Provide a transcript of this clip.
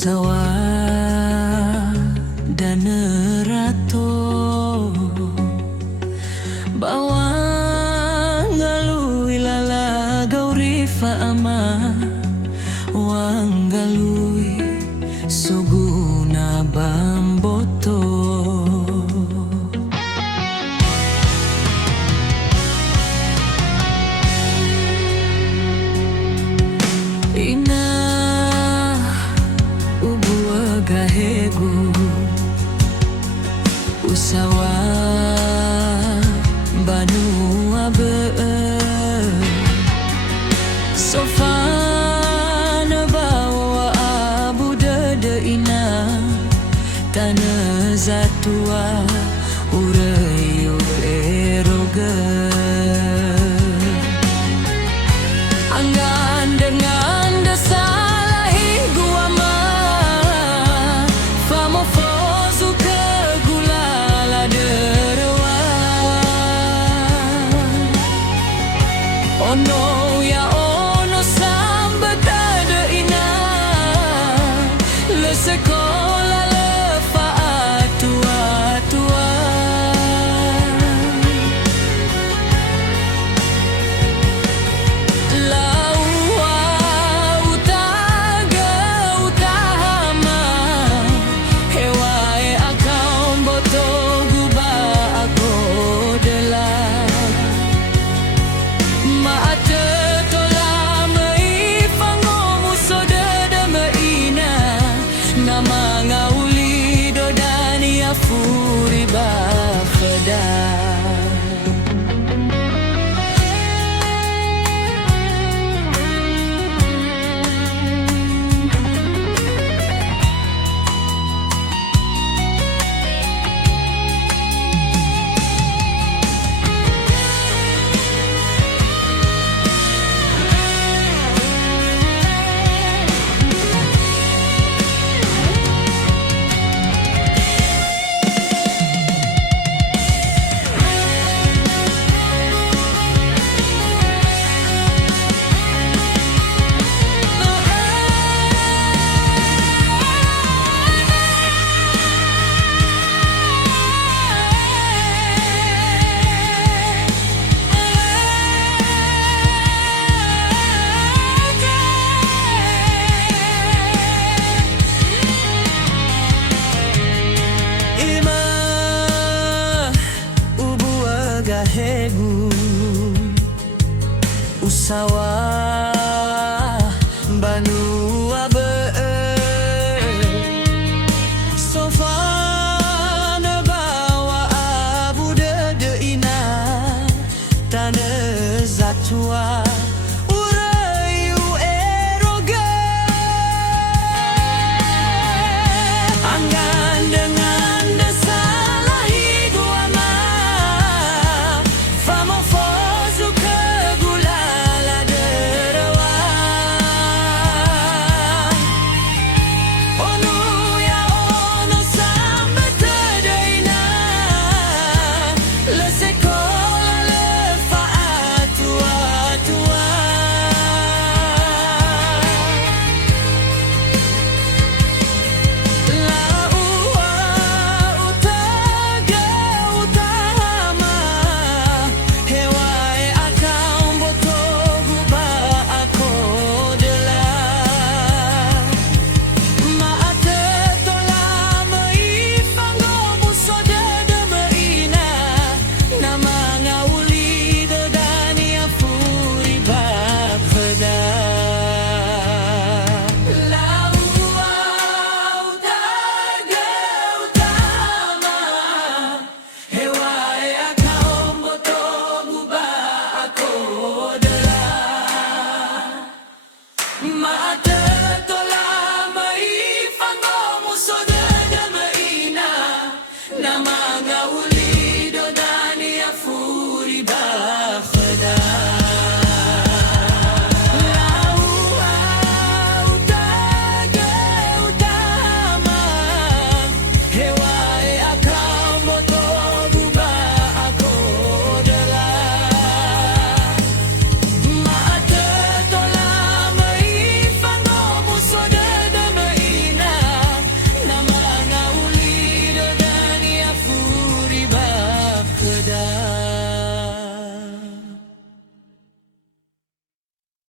Usawa dan nerato bawang galui lala gauri faama wang galui suguna bamboto ina gahegu usawa banua be sofana bawa abu dede ina tanah zatua urayu eroga anggan dengan dasar ono ya ono sambat ada ina le sekolah le faat tua lawa utaga utama hewae akau boto guba aku dela maate tola mai fangomu sodada maina nama ngauli dodani afuri bafada hegu usawa